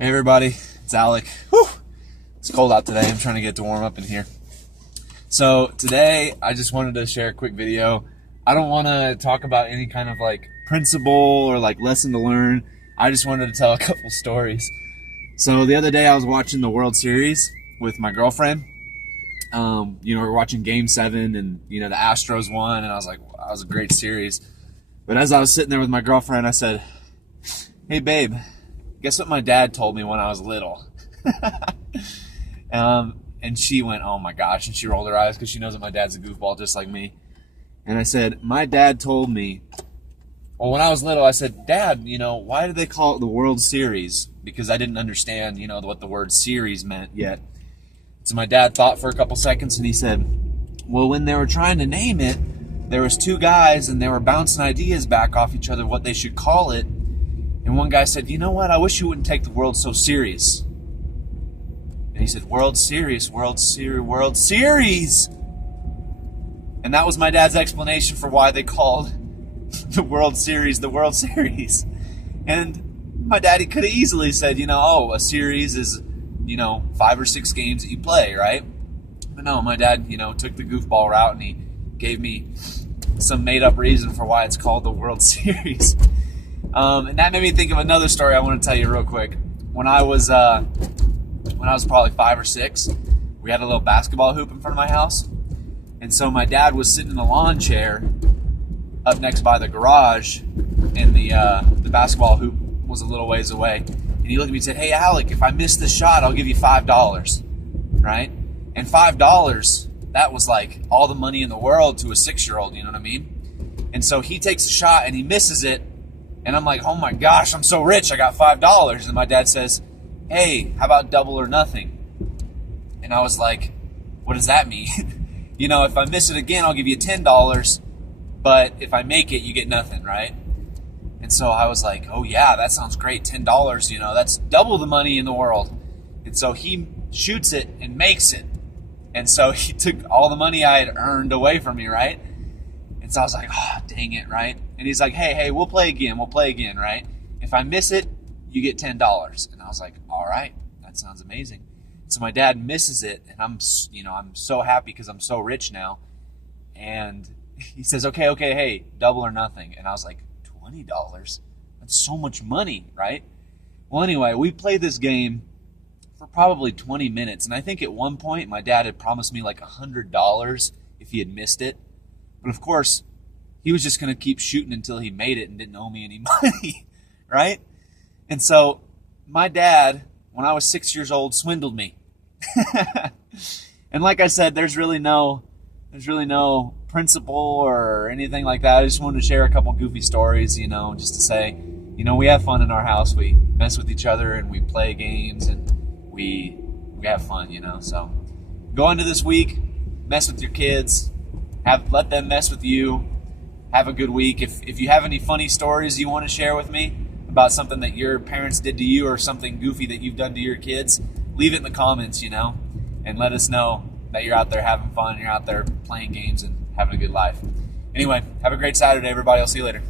Hey everybody, it's Alec. Whew. It's cold out today. I'm trying to get to warm up in here. So today I just wanted to share a quick video. I don't want to talk about any kind of like principle or like lesson to learn. I just wanted to tell a couple stories. So the other day I was watching the World Series with my girlfriend. We're watching Game 7 and the Astros won, and I was like, wow, that was a great series. But as I was sitting there with my girlfriend, I said, "Hey babe, guess what my dad told me when I was little?" And she went, "Oh my gosh," and she rolled her eyes because she knows that my dad's a goofball just like me. And I said, "My dad told me," well, when I was little, I said, "Dad, why do they call it the World Series?" Because I didn't understand, what the word series meant yet. So my dad thought for a couple seconds and he said, "Well, when they were trying to name it, there was two guys and they were bouncing ideas back off each other what they should call it. And one guy said, 'You know what? I wish you wouldn't take the world so serious.'" And he said, "World Series, World Series, World Series." And that was my dad's explanation for why they called the World Series the World Series. And my daddy could have easily said, a series is, 5 or 6 games that you play, right? But no, my dad, took the goofball route and he gave me some made-up reason for why it's called the World Series. And that made me think of another story I want to tell you real quick. When I was probably 5 or 6, we had a little basketball hoop in front of my house. And so my dad was sitting in a lawn chair up next by the garage, and the basketball hoop was a little ways away. And he looked at me and said, "Hey, Alec, if I miss this shot, I'll give you $5. Right? And $5, that was like all the money in the world to a 6-year-old, you know what I mean? And so he takes a shot and he misses it. And I'm like, "Oh my gosh, I'm so rich, I got $5. And my dad says, "Hey, how about double or nothing?" And I was like, "What does that mean?" If I miss it again, I'll give you $10, but if I make it, you get nothing, right? And so I was like, "Oh yeah, that sounds great, $10, that's double the money in the world." And so he shoots it and makes it. And so he took all the money I had earned away from me, right? And so I was like, "Oh, dang it," right? And he's like, hey, we'll play again, right? If I miss it, you get $10. And I was like, "All right, that sounds amazing." So my dad misses it, and I'm so happy because I'm so rich now. And he says, okay, hey, double or nothing. And I was like, $20? That's so much money, right? Well, anyway, we played this game for probably 20 minutes. And I think at one point my dad had promised me like $100 if he had missed it. But of course, he was just going to keep shooting until he made it and didn't owe me any money, right? And so my dad, when I was 6 years old, swindled me. And like I said, there's really no principle or anything like that. I just wanted to share a couple goofy stories, just to say, we have fun in our house. We mess with each other and we play games and we have fun, So go into this week, mess with your kids, let them mess with you. Have a good week. If you have any funny stories you want to share with me about something that your parents did to you or something goofy that you've done to your kids, leave it in the comments, and let us know that you're out there having fun, you're out there playing games and having a good life. Anyway, have a great Saturday, everybody. I'll see you later.